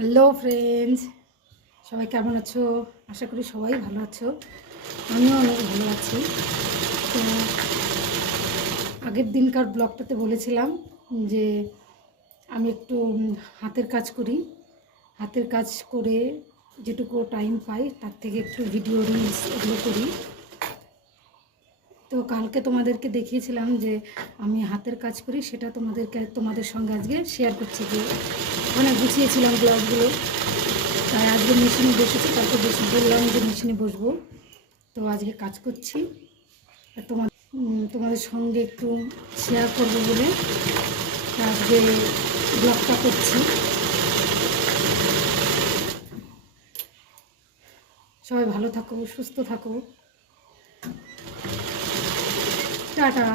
Hello friends, সবাই কেমন আছো? আশা করি সবাই ভালো আছো। আমিও অনেক ভালো আছি। তো আগের দিনকার ব্লগটাতে বলেছিলাম যে আমি একটু হাতের কাজ করি। হাতের কাজ করে যেটুকু টাইম পাই তার থেকে একটু ভিডিও রিলস এগুলো করি। তো কালকে তোমাদেরকে দেখিয়েছিলাম যে আমি হাতের কাজ করি, সেটা তোমাদের সঙ্গে আজকে শেয়ার করছি। যে ওখানে গুছিয়েছিলাম ব্লগগুলো, তাই আজকে মেশিনে বসেছি। কালকে বললাম যে মেশিনে বসবো, তো আজকে কাজ করছি। আর তোমাদের সঙ্গে একটু শেয়ার করবো বলে আজকে ব্লগটা করছি। সবাই ভালো থাকো, সুস্থ থাকো। টাটা।